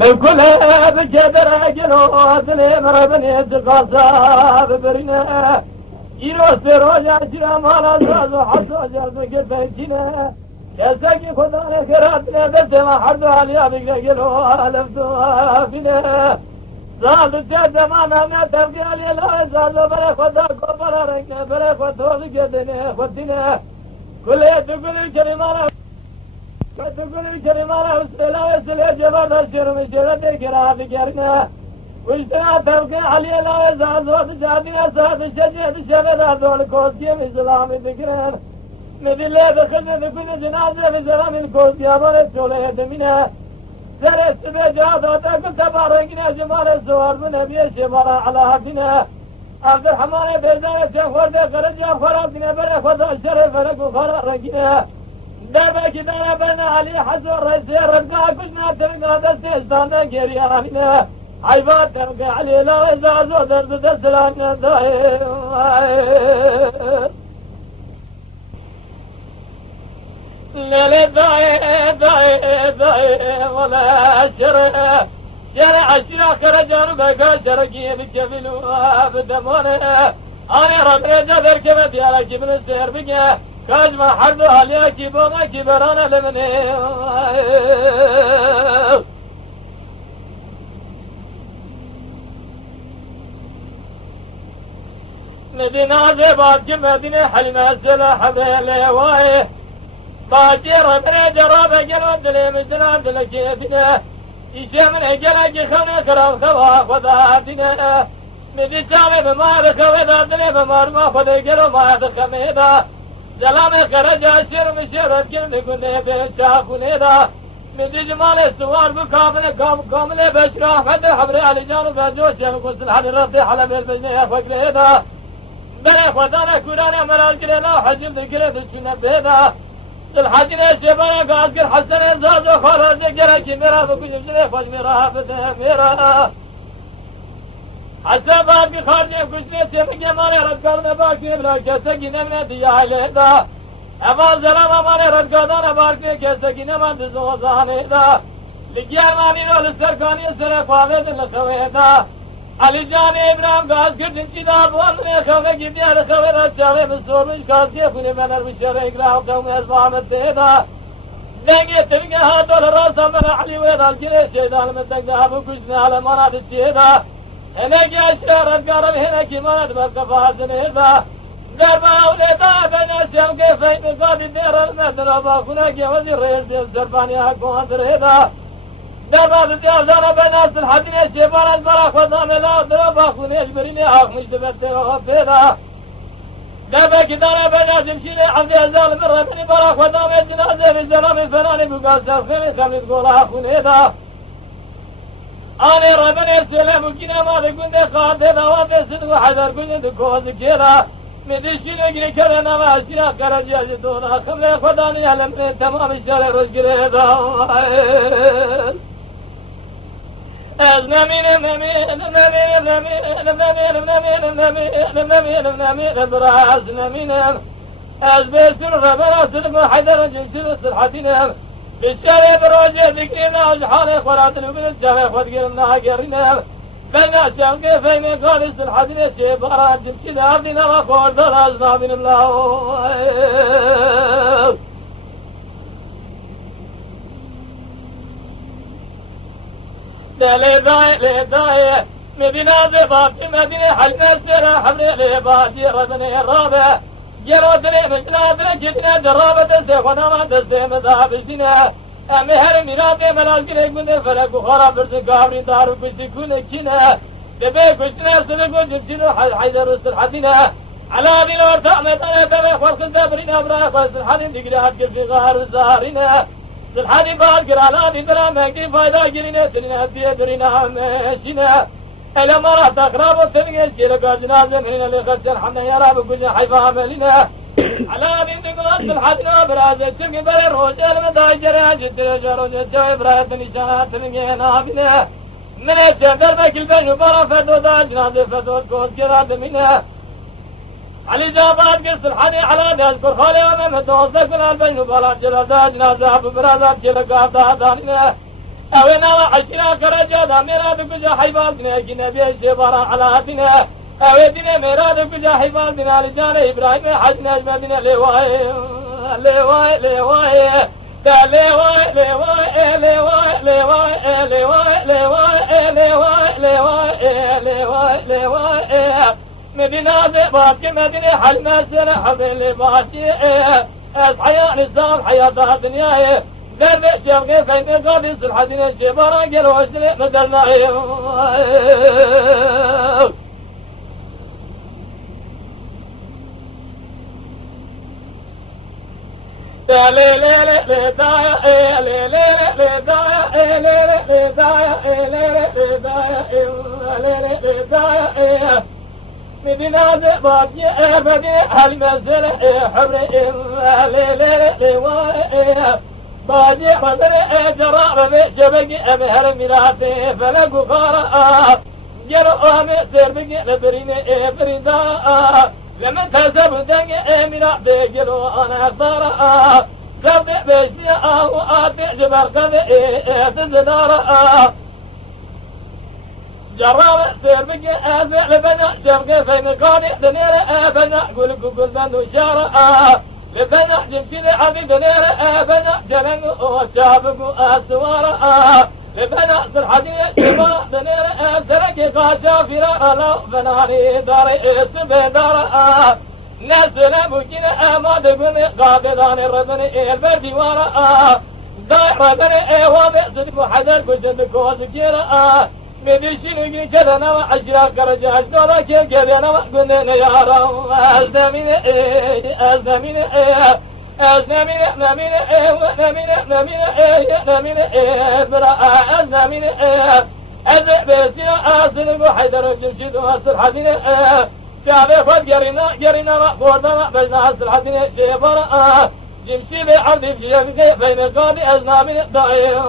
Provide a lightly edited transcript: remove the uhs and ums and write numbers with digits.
من كلها بجدر أجلوت لمر بني القصاب برنا يروس روجا جنا مالا زازو حسو جازو كفتنا يساكي خدانا كراتنا بسما حردو عليا بقلو ألفتو فينا زازو جاد مانا ما تبقى علي لا زازو بلا خدا كبرا رنگنا بلا خدو لقدنا خدنا كلها تقول الكريمانا تقول الكريمانا وسلا وسلا جبال الشر مشرد كرات كرنا واشتنا تبقى علي لا زازو جادنا زاد شجد شبد دول كوسكي مسلام ذكران نبي الله بخلنا بكل جنازة في سلام الكوسكي أمانة سولة دمنا سرست بجاد وتاكل تباركنا جمال الزوار من نبي الشمال على حقنا عبد الرحمن بيزان شخورد خرجا فرقنا بنا خدا الشرف فرق وفرقنا دابا كدانا بنا علي حزور رئيسي ربقا كشنا تلقى دستي استانا كيري علينا عيبات تلقى علي لا وزازو درد دسلانا داير لا داير ولا شرع شرع كرجان بقى شرقي بكفلوا بدمونه أنا ربي جذر كبت يا كبن السير بقى كاجما حردو عليا كبوما كبرانا لمني مدينة زباد كمدينة حلمة سلاح بيلي وايه باجي ربنا جرابة جلوة دلي مجنان دلي كيفنا إيشي من أجلك خوني كرام خوا خذاتنا مدي شامي بما رخوي دادني بمار ما خذي جلو ما دخمي دا زلامي خرجا شير مشيرت كن بكني بين شاكوني دا مدي جمال السوار بكامل كامل بشرا أحمد حبري علي جانو بجوش يمكن سلحان الربي حلم البجني أفكلي دا بني خدانا كورانا مرال كلينا حجم ذكري دشنا بيدا الحاجنا شبانا قاسكر حسن زازو خرج جرى ميرا بكل جلي خوش ميرا بده ميرا حسن بعد خارج كشني سيم جمال ركارنا باكي بلا كسكي نمنا ديا عليدا أما زلام مال ركادنا باكي كسكي نما دزوزانه دا لجيا ماني رول سركاني سر فاود لخويدا علي جان ابراهيم قاسكر جنجدا بوانه خوي جبيا خوي رجاوي مسورش قاسكي كوني منر بشر اقرا قوم اسلام الديدا دنگي تبقى هاتول راس من علي ويدال جلي شيدان مدق ابو كشنا على مناد الشيدا هناك اشرار القرب هناك مرد بالقفاز نيدا دربا وليدا بنا سيم كيفين قاد دير المدربا هناك وزير رئيس الزرباني حقوان دريدا دربا تتعزانا بناس الحدينة شيبان البرا خدام لا دربا خونيش بريني آخ مش دبت وغفيدا دربا كدانا بناس مشيني عبد الزال مرة بني برا خدام الجنازة في الزلام فناني بقاسة خمي خمي تقولها خونيدا أنا ربنا السلام وكنا ما تكون دخات دوات صدق وحذر كن دكوز كذا مدشين أجري كذا نما أشياء كرجة جدونا خمر خداني على من تمام الشارع رجل هذا أزنامين نمين نمين نمين نمين نمين نمين نمين براس نمين أزبسون ربنا صدق وحذر جنسون صلحتنا بالشارع بروجة ذكرنا أجحال خراتنا من الجامع خدقرنا قرنا بلنا شام كيفين قالس الحديث شبارات جمشي عبدنا وخور دلازنا من الله لداي مدينة زباب مدينة حلنا السيرة حبري لبادي ربني الرابع جرودني مجنادنا جدنا جرابة سيخونا ما تسي مذابشنا مهر مراتي ملالكني كنت فلك وخرا برسن قابرين دارو كشي كوني كنا دبي كشنا سلقو جمشنو حيدر السلحتنا على دين ورطاء ميتانا دبي خلق دابرين أبراك والسلحتين دقرات كفي غار وزارنا سلحتين بالقر على دين دلا مهكي فايدا قرنا سننا بيدرنا ماشينا إلى مرات أقرب وسنقش كيلو جنازة من اللي خسر حنا يرى بكل حيفا عملنا على دين دقلات الحدنا برازة سرق بلي روجة المداي جرى جد رجل جد براية نشانات نجينا بنا من الجندر بكل بين وبرا فدو دا جنازة فدو الكوز كراد منا علي جابات قص الحدي على نذكر خالي ومن دوز ذكر البين وبرا جلال دا جنازة برازة كيلو قابدا داننا أوينا وحشنا كرجادا مراد كجا حيبالنا كنا بيش برا علاتنا أويدنا مراد كجا حيبالنا رجال إبراهيم حجنا أجمدنا لواي لواي لواي لواي لواي لواي لواي لواي لواي لواي لواي لواي مدينة بابك مدينة حلمة سنة حبيل باشي حياة نظام حياة الدنيا درب شبقي فين قابل الحدين الشبارة قالوا أجل مدلنا مدينة باقي أبدي هالمزل حبر باقي حضر جرار بشبقي أمهر ملاتي فلقوا قارا جروا أمسر بقي لبرين بريدا لما تزب دقي ملاتي جلو أنا صارا زبد بشي وآتي جبر قدي تزدارا جرار سير بقي أزع لبنا شبقي فين قاني دنير أبنا قول بندو شارا لبنا جمشي عبي دنير أبنا جلن وشابق أسوارا لبنا سرحدي شبا دنير أبسرك قاشا فرا بناني داري اسم دارا نسل ممكن أماد بن قابلان ربني البردي ورا داير ربني وابع صدق حدر كجد كوز كيرا مدشين كذا نوع عشرة كرجاج دورا كذا نوع قلنا يا رب أزمين أزمين أزمين نمين نمين نمين برا أزمين أزبسي أصل حيدر جلجد أصل حدين شعب فد جرينا مقبورنا بجنا أصل حدين شبرا جمشي بعبد في بين قاضي أزنامين ضعيف